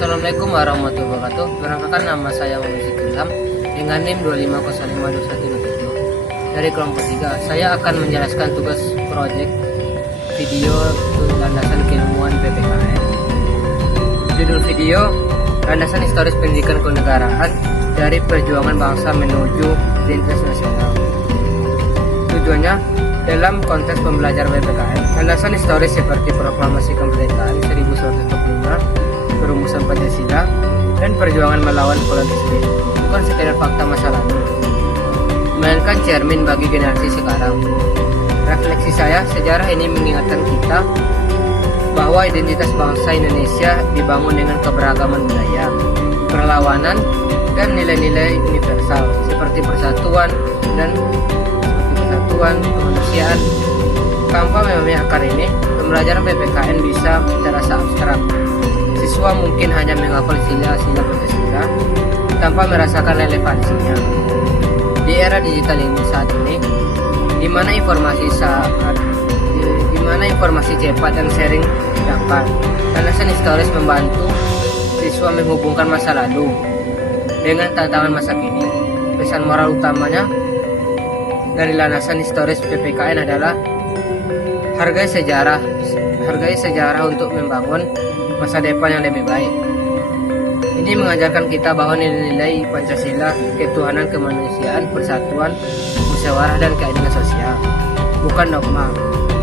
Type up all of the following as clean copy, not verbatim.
Assalamualaikum warahmatullahi wabarakatuh. Perkenalkan, nama saya Muhammad Ilham dengan NIM 25052170 dari kelompok 3. Saya akan menjelaskan tugas proyek video landasan keilmuan PPKN. Judul video: Landasan Historis Pendidikan Kenegaraan dari Perjuangan Bangsa Menuju Lintas Nasional. Tujuannya dalam konteks pembelajaran PPKN, landasan historis seperti Proklamasi Kemerdekaan 1945, Perumusan Pancasila, dan perjuangan melawan kolonialisme bukan sekedar fakta masa lalu, melainkan cermin bagi generasi sekarang. Refleksi saya, sejarah ini mengingatkan kita bahwa identitas bangsa Indonesia dibangun dengan keberagaman budaya, perlawanan, dan nilai-nilai universal seperti persatuan, kemanusiaan. Tanpa memahami akar ini, pembelajaran PPKN bisa terasa abstrak. Siswa mungkin hanya menghafal sila-sila Pancasila tanpa merasakan relevansinya. Di era digital ini saat ini, di mana informasi cepat dan sharing dapat, landasan historis membantu siswa menghubungkan masa lalu dengan tantangan masa kini. Pesan moral utamanya dari landasan historis PPKN adalah hargai sejarah untuk membangun masa depan yang lebih baik. Ini mengajarkan kita bahwa nilai-nilai Pancasila, ketuhanan, kemanusiaan, persatuan, musyawarah, dan keadilan sosial bukan dogma,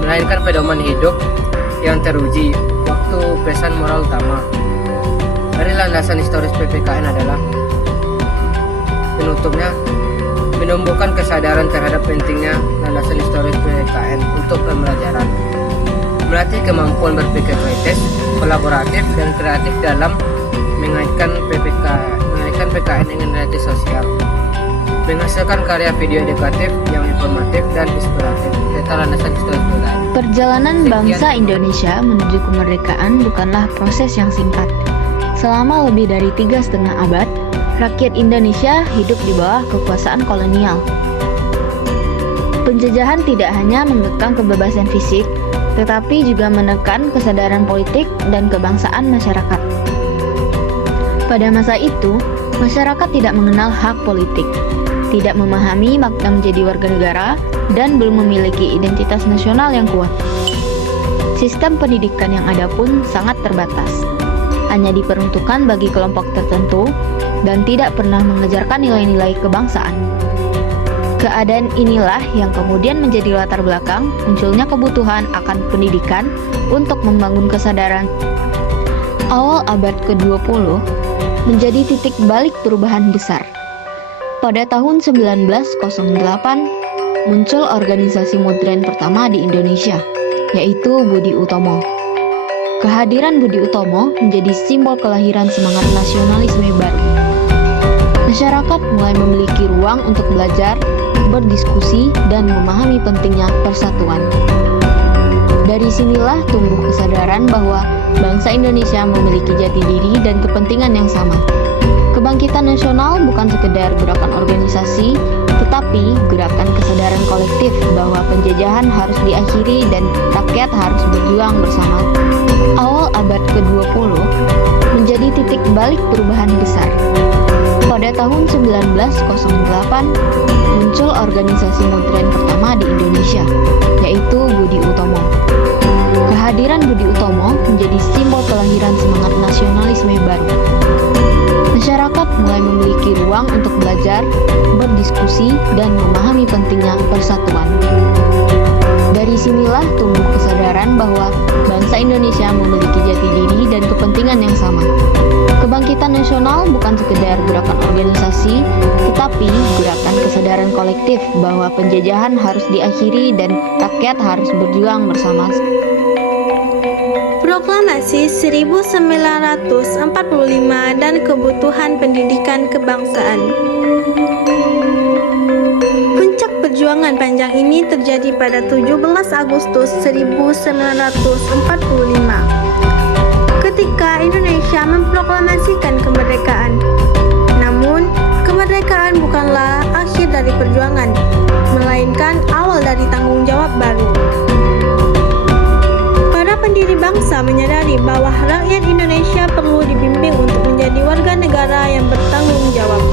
melainkan pedoman hidup yang teruji. Waktu pesan moral utama dari landasan historis PPKN adalah penutupnya menumbuhkan kesadaran terhadap pentingnya landasan historis PPKN untuk pembelajaran, melatih kemampuan berpikir kritis, kolaboratif, dan kreatif dalam mengaitkan PPKN dengan nilai sosial, menghasilkan karya video edukatif yang informatif dan inspiratif serta landasan historis PPKN. Perjalanan bangsa Indonesia menuju kemerdekaan bukanlah proses yang singkat. Selama lebih dari 3,5 abad, rakyat Indonesia hidup di bawah kekuasaan kolonial. Penjajahan tidak hanya mengekang kebebasan fisik, tetapi juga menekan kesadaran politik dan kebangsaan masyarakat. Pada masa itu, masyarakat tidak mengenal hak politik, tidak memahami makna menjadi warga negara, dan belum memiliki identitas nasional yang kuat. Sistem pendidikan yang ada pun sangat terbatas, hanya diperuntukkan bagi kelompok tertentu dan tidak pernah mengajarkan nilai-nilai kebangsaan. Keadaan inilah yang kemudian menjadi latar belakang munculnya kebutuhan akan pendidikan untuk membangun kesadaran. Awal abad ke-20 menjadi titik balik perubahan besar. Pada tahun 1908 muncul organisasi modern pertama di Indonesia, yaitu Budi Utomo. Kehadiran Budi Utomo menjadi simbol kelahiran semangat nasionalisme baru. Masyarakat mulai memiliki ruang untuk belajar, berdiskusi, dan memahami pentingnya persatuan. Dari sinilah tumbuh kesadaran bahwa bangsa Indonesia memiliki jati diri dan kepentingan yang sama. Kebangkitan nasional bukan sekedar gerakan organisasi, tetapi gerakan kesadaran kolektif bahwa penjajahan harus diakhiri dan rakyat harus berjuang bersama. Awal abad ke-20 menjadi titik balik perubahan besar. Pada tahun 1908 muncul organisasi modern pertama di Indonesia, yaitu Budi Utomo. Kehadiran Budi Utomo menjadi simbol kelahiran semangat nasionalisme baru. Masyarakat mulai memiliki ruang untuk belajar, berdiskusi, dan memahami pentingnya persatuan. Dari sinilah tumbuh kesadaran bahwa bangsa Indonesia memiliki jati diri dan kepentingan yang sama. Kebangkitan nasional bukan sekedar gerakan organisasi, tetapi gerakan kesadaran kolektif bahwa penjajahan harus diakhiri dan rakyat harus berjuang bersama. Proklamasi 1945 dan kebutuhan pendidikan kebangsaan. Puncak perjuangan panjang ini terjadi pada 17 Agustus 1945 ketika Indonesia memproklamasikan kemerdekaan. Namun, kemerdekaan bukanlah akhir dari perjuangan, melainkan awal dari tanggung jawab baru. Para pendiri bangsa menyadari bahwa rakyat Indonesia perlu dibimbing untuk menjadi warga negara yang bertanggung jawab.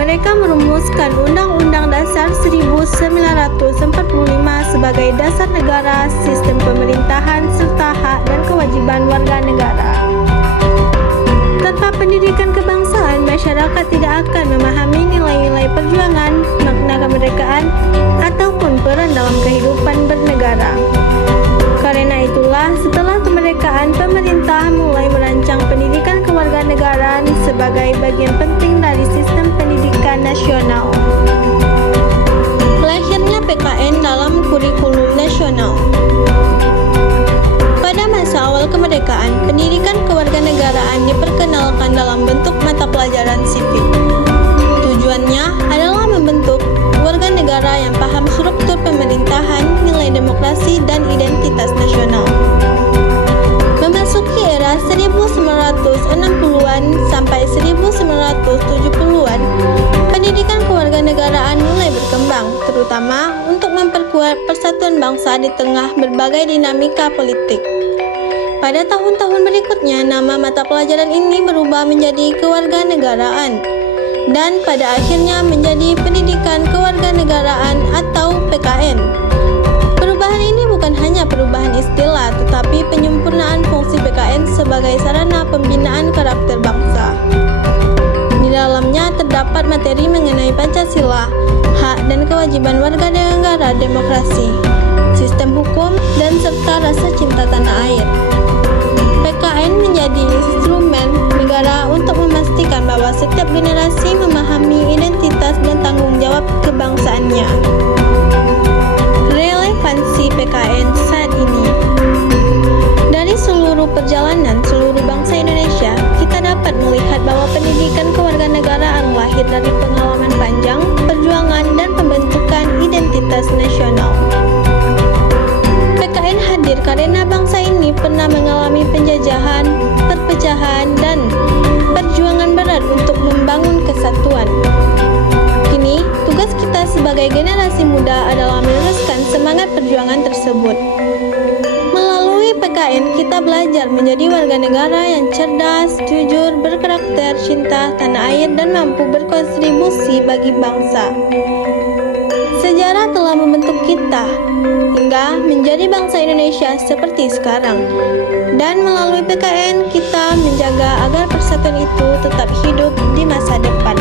Mereka merumuskan Undang-Undang Dasar 1945 sebagai dasar negara, sistem pemerintahan, serta hak dan kewajiban warga negara. Tanpa pendidikan kebangsaan, masyarakat tidak akan memahami nilai-nilai perjuangan, makna kemerdekaan, ataupun peran dalam kehidupan bernegara. Karena itulah, setelah kemerdekaan, pemerintah mulai merancang pendidikan kewarganegaraan sebagai bagian penting dari sistem pendidikan nasional. Lahirnya PKN dalam kurikulum nasional. Pada masa awal kemerdekaan, pendidikan kewarganegaraan diperkenalkan dalam bentuk mata pelajaran sipil. Tujuannya adalah membentuk warga negara yang paham struktur pemerintahan, nilai demokrasi, dan identitas nasional. Memasuki era 1960-an sampai 1970-an, pendidikan kewarganegaraan mulai berkembang, terutama untuk memperkuat persatuan bangsa di tengah berbagai dinamika politik. Pada tahun-tahun berikutnya, nama mata pelajaran ini berubah menjadi kewarganegaraan dan pada akhirnya menjadi pendidikan kewarganegaraan atau PKN. Perubahan ini bukan hanya perubahan istilah, tetapi penyempurnaan fungsi PKN sebagai sarana pembinaan karakter bangsa. Di dalamnya terdapat materi mengenai Pancasila, hak dan kewajiban warga negara, demokrasi, sistem hukum, dan serta rasa cinta tanah air. PKN menjadi instrumen negara untuk memastikan bahwa setiap generasi memahami identitas dan tanggung jawab kebangsaannya. Relevansi PKN saat ini. Dari seluruh perjalanan seluruh bangsa Indonesia, kita dapat melihat bahwa pendidikan kewarganegaraan lahir dari pengalaman panjang, perjuangan, dan pembentukan identitas nasional. PKN hadir karena bangsa ini pernah mengalami penjajahan, perpecahan, dan perjuangan berat untuk membangun kesatuan. Kini, tugas kita sebagai generasi muda adalah meneruskan semangat perjuangan tersebut. Melalui PKN, kita belajar menjadi warga negara yang cerdas, jujur, berkarakter, cinta tanah air, dan mampu berkontribusi bagi bangsa. Sejarah telah membentuk kita hingga menjadi bangsa Indonesia seperti sekarang. Dan melalui PKN, kita menjaga agar persatuan itu tetap hidup di masa depan.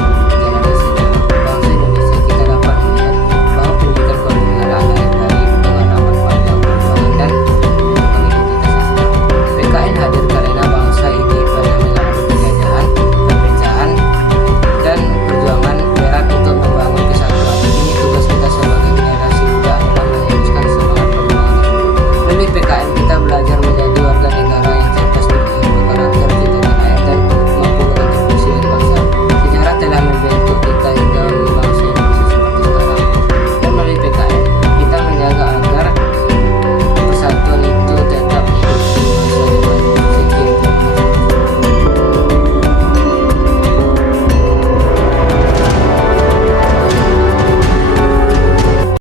PKN kita belajar